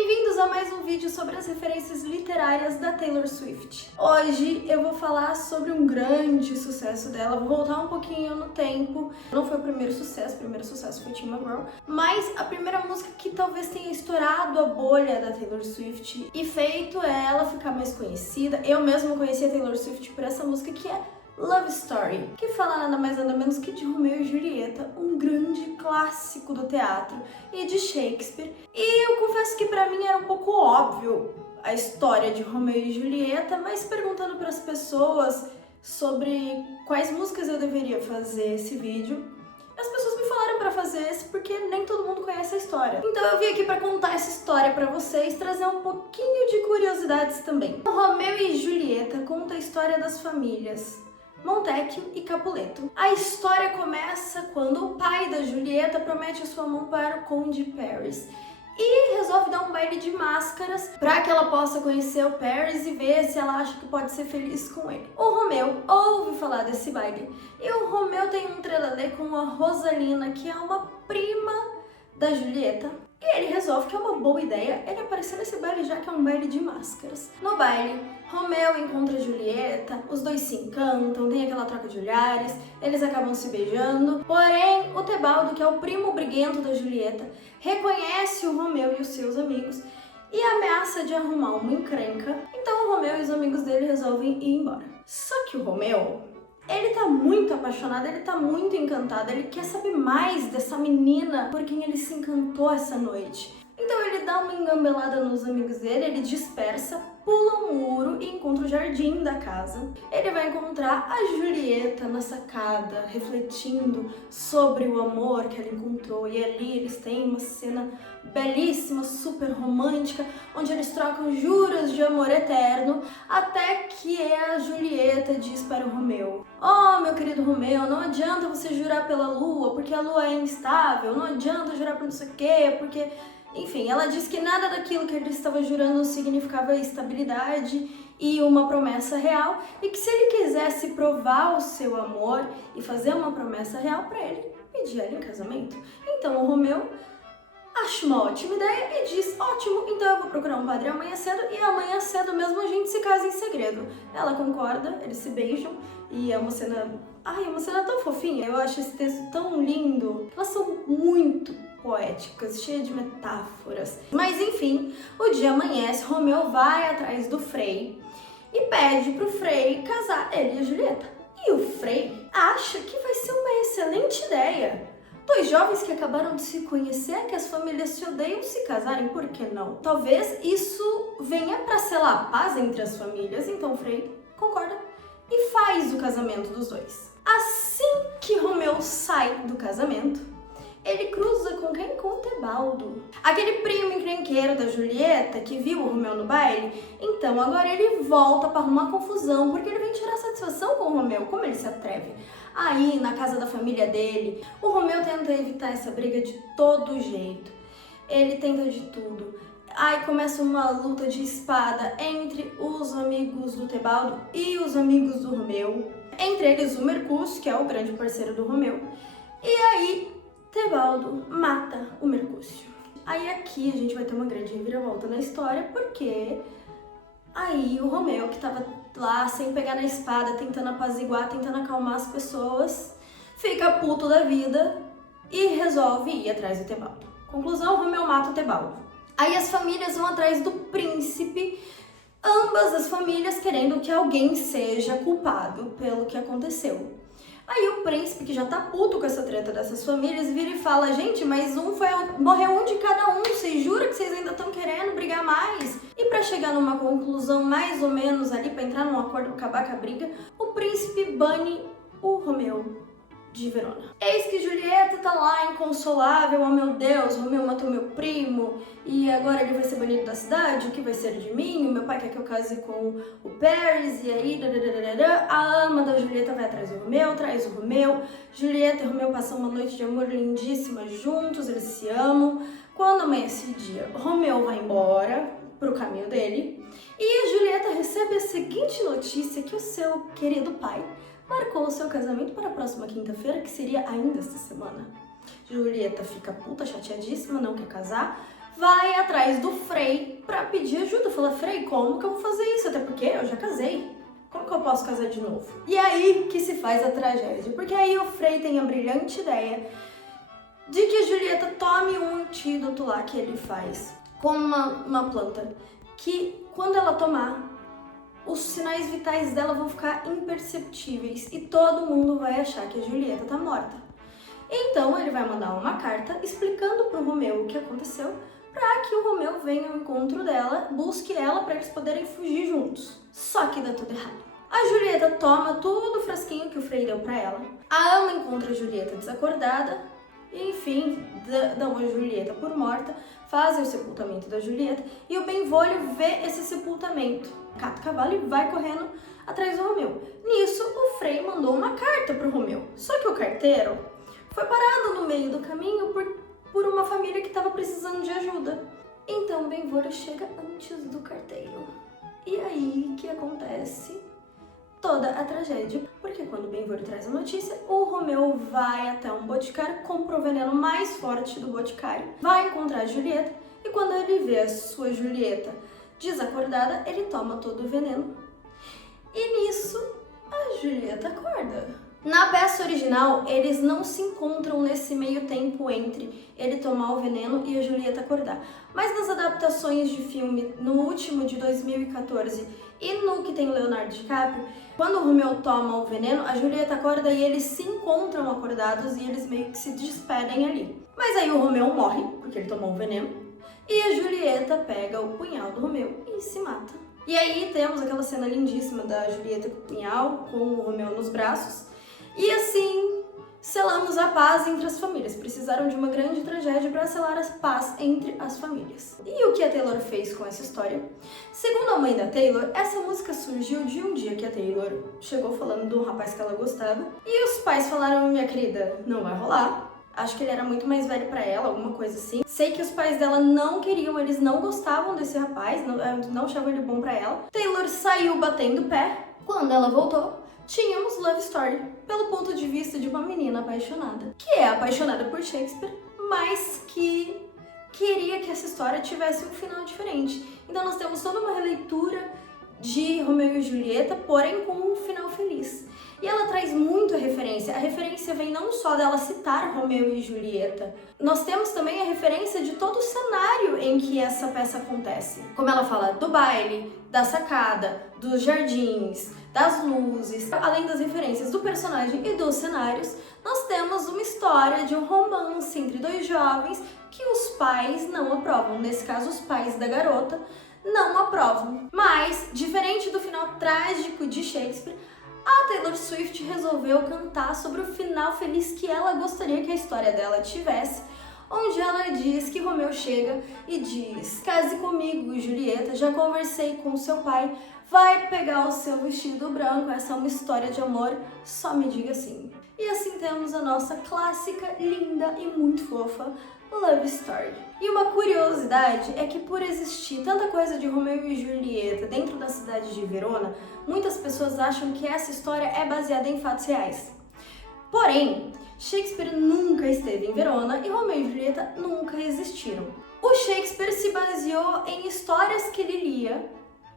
Bem-vindos a mais um vídeo sobre as referências literárias da Taylor Swift. Hoje eu vou falar sobre um grande sucesso dela, vou voltar um pouquinho no tempo. Não foi o primeiro sucesso foi Tim McGraw, mas a primeira música que talvez tenha estourado a bolha da Taylor Swift e feito ela ficar mais conhecida. Eu mesma conheci a Taylor Swift por essa música que é Love Story, que fala nada mais nada menos que de Romeu e Julieta, um grande clássico do teatro e de Shakespeare. E eu confesso que pra mim era um pouco óbvio a história de Romeu e Julieta, mas perguntando para as pessoas sobre quais músicas eu deveria fazer esse vídeo, as pessoas me falaram pra fazer esse porque nem todo mundo conhece a história. Então eu vim aqui pra contar essa história pra vocês, trazer um pouquinho de curiosidades também. Romeu e Julieta conta a história das famílias Montecchio e Capuleto. A história começa quando o pai da Julieta promete a sua mão para o Conde Paris e resolve dar um baile de máscaras para que ela possa conhecer o Paris e ver se ela acha que pode ser feliz com ele. O Romeu ouve falar desse baile e o Romeu tem um trelelê com a Rosalina, que é uma prima da Julieta. E ele resolve que é uma boa ideia ele aparecer nesse baile, já que é um baile de máscaras. No baile, Romeu encontra Julieta, os dois se encantam, tem aquela troca de olhares, eles acabam se beijando. Porém, o Tebaldo, que é o primo briguento da Julieta, reconhece o Romeu e os seus amigos e ameaça de arrumar uma encrenca. Então o Romeu e os amigos dele resolvem ir embora. Só que o Romeu, ele tá muito apaixonado, ele tá muito encantado, ele quer saber mais dessa menina por quem ele se encantou essa noite. Então ele dá uma engambelada nos amigos dele, ele dispersa, pula um muro e encontra o jardim da casa. Ele vai encontrar a Julieta na sacada, refletindo sobre o amor que ela encontrou. E ali eles têm uma cena belíssima, super romântica, onde eles trocam juras de amor eterno, até que a Julieta diz para o Romeu: "Oh, meu querido Romeu, não adianta você jurar pela lua, porque a lua é instável, não adianta jurar por não sei o quê, porque..." Enfim, ela diz que nada daquilo que ele estava jurando significava estabilidade e uma promessa real, e que se ele quisesse provar o seu amor e fazer uma promessa real para ele, pedir ela em casamento. Então o Romeu acha uma ótima ideia e diz: "Ótimo, então eu vou procurar um padre amanhã cedo e amanhã cedo mesmo a gente se casa em segredo." Ela concorda, eles se beijam e é uma cena... Ai, é uma cena tão fofinha. Eu acho esse texto tão lindo. Elas são muito poéticas, cheias de metáforas. Mas enfim, o dia amanhece, Romeu vai atrás do Frei e pede pro Frei casar ele e a Julieta. E o Frei acha que vai ser uma excelente ideia. Dois jovens que acabaram de se conhecer, que as famílias se odeiam, se casarem, por que não? Talvez isso venha para selar a paz entre as famílias. Então o Frei concorda e faz o casamento dos dois. Assim que Romeu sai do casamento, ele cruza com quem? Com o Tebaldo, aquele primo encrenqueiro da Julieta que viu o Romeu no baile. Então agora ele volta para arrumar confusão, porque ele vem tirar satisfação com o Romeu. Como ele se atreve aí na casa da família dele? O Romeu tenta evitar essa briga de todo jeito, ele tenta de tudo. Aí começa uma luta de espada entre os amigos do Tebaldo e os amigos do Romeu, entre eles o Mercúcio, que é o grande parceiro do Romeu. E aí Tebaldo mata o Mercúcio. Aí aqui a gente vai ter uma grande reviravolta na história, porque aí o Romeu, que tava lá sem pegar na espada, tentando apaziguar, tentando acalmar as pessoas, fica puto da vida e resolve ir atrás do Tebaldo. Conclusão, Romeu mata o Tebaldo. Aí as famílias vão atrás do príncipe, ambas as famílias querendo que alguém seja culpado pelo que aconteceu. Aí o príncipe, que já tá puto com essa treta dessas famílias, vira e fala: "Gente, mas morreu um de cada um, vocês juram que vocês ainda estão querendo brigar mais?" E pra chegar numa conclusão mais ou menos ali, pra entrar num acordo, acabar com a briga, o príncipe bane o Romeu de Verona. Eis que Julieta tá lá inconsolável: "Oh meu Deus, Romeu matou meu primo e agora ele vai ser banido da cidade, o que vai ser de mim? O meu pai quer que eu case com o Paris." E aí a ama da Julieta vai atrás do Romeu, traz o Romeu. Julieta e Romeu passam uma noite de amor lindíssima juntos, eles se amam. Quando amanhece o dia, Romeu vai embora pro caminho dele e a Julieta recebe a seguinte notícia: que o seu querido pai marcou o seu casamento para a próxima quinta-feira, que seria ainda esta semana. Julieta fica puta, chateadíssima, não quer casar, vai atrás do Frei pra pedir ajuda. Fala, Frei, como que eu vou fazer isso? Até porque eu já casei. Como que eu posso casar de novo? E aí que se faz a tragédia. Porque aí o Frei tem a brilhante ideia de que a Julieta tome um antídoto lá que ele faz com uma planta. Que quando ela tomar, os sinais vitais dela vão ficar imperceptíveis e todo mundo vai achar que a Julieta tá morta. Então ele vai mandar uma carta explicando pro Romeu o que aconteceu, para que o Romeu venha ao encontro dela, busque ela para eles poderem fugir juntos. Só que dá tudo errado. A Julieta toma todo o frasquinho que o Frei deu para ela. A Ama encontra a Julieta desacordada e, enfim, dão a Julieta por morta, fazem o sepultamento da Julieta e o Benvolio vê esse sepultamento, cata o cavalo e vai correndo atrás do Romeu. Nisso, o Frei mandou uma carta pro Romeu. Só que o carteiro foi parado no meio do caminho por uma família que estava precisando de ajuda. Então o Benvolio chega antes do carteiro. E aí que acontece toda a tragédia. Porque quando o Benvolio traz a notícia, o Romeu vai até um boticário, compra o veneno mais forte do boticário, vai encontrar a Julieta e quando ele vê a sua Julieta desacordada, ele toma todo o veneno. E nisso, a Julieta acorda. Na peça original, eles não se encontram nesse meio tempo entre ele tomar o veneno e a Julieta acordar. Mas nas adaptações de filme, no último de 2014 e no que tem o Leonardo DiCaprio, quando o Romeu toma o veneno, a Julieta acorda e eles se encontram acordados e eles meio que se despedem ali. Mas aí o Romeu morre, porque ele tomou o veneno, e a Julieta pega o punhal do Romeu e se mata. E aí temos aquela cena lindíssima da Julieta com o punhal, com o Romeu nos braços. E assim, selamos a paz entre as famílias. Precisaram de uma grande tragédia para selar a paz entre as famílias. E o que a Taylor fez com essa história? Segundo a mãe da Taylor, essa música surgiu de um dia que a Taylor chegou falando de um rapaz que ela gostava. E os pais falaram, minha querida, não vai rolar. Acho que ele era muito mais velho pra ela, alguma coisa assim. Sei que os pais dela não queriam, eles não gostavam desse rapaz, não achavam ele bom pra ela. Taylor saiu batendo pé. Quando ela voltou, tínhamos Love Story, pelo ponto de vista de uma menina apaixonada, que é apaixonada por Shakespeare, mas que queria que essa história tivesse um final diferente. Então nós temos toda uma releitura de Romeu e Julieta, porém com um final feliz. E ela traz muita referência. A referência vem não só dela citar Romeu e Julieta, nós temos também a referência de todo o cenário em que essa peça acontece. Como ela fala do baile, da sacada, dos jardins, das luzes, além das referências do personagem e dos cenários, nós temos uma história de um romance entre dois jovens que os pais não aprovam. Nesse caso, os pais da garota não aprovam. Mas, diferente do final trágico de Shakespeare, a Taylor Swift resolveu cantar sobre o final feliz que ela gostaria que a história dela tivesse, onde ela diz que Romeu chega e diz: case comigo, Julieta, já conversei com seu pai, vai pegar o seu vestido branco, essa é uma história de amor, só me diga sim. E assim temos a nossa clássica, linda e muito fofa Love Story. E uma curiosidade é que por existir tanta coisa de Romeu e Julieta dentro da cidade de Verona, muitas pessoas acham que essa história é baseada em fatos reais. Porém, Shakespeare nunca esteve em Verona e Romeu e Julieta nunca existiram. O Shakespeare se baseou em histórias que ele lia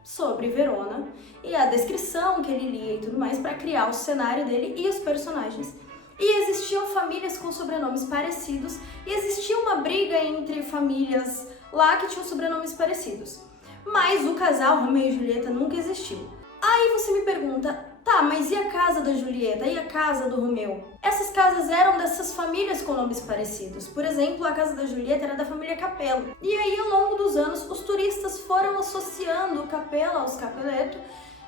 sobre Verona e a descrição que ele lia e tudo mais para criar o cenário dele e os personagens. E existiam famílias com sobrenomes parecidos e existia uma briga entre famílias lá que tinham sobrenomes parecidos. Mas o casal Romeu e Julieta nunca existiu. Aí você me pergunta, tá, mas e a casa da Julieta? E a casa do Romeu? Essas casas eram dessas famílias com nomes parecidos. Por exemplo, a casa da Julieta era da família Capello. E aí, ao longo dos anos, os turistas foram associando o Capello aos Capeletto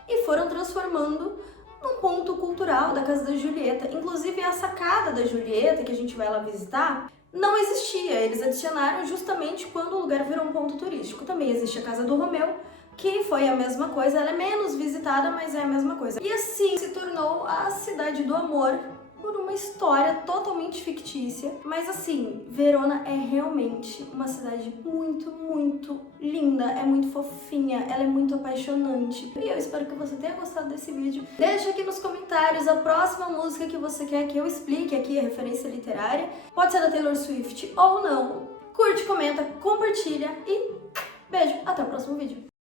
e foram transformando num ponto cultural da casa da Julieta. Inclusive, a sacada da Julieta, que a gente vai lá visitar, não existia. Eles adicionaram justamente quando o lugar virou um ponto turístico. Também existe a casa do Romeu, que foi a mesma coisa, ela é menos visitada, mas é a mesma coisa. E assim se tornou a Cidade do Amor, por uma história totalmente fictícia. Mas assim, Verona é realmente uma cidade muito, muito linda, é muito fofinha, ela é muito apaixonante. E eu espero que você tenha gostado desse vídeo. Deixa aqui nos comentários a próxima música que você quer que eu explique aqui, a referência literária. Pode ser da Taylor Swift ou não. curte, comenta, compartilha e beijo, até o próximo vídeo.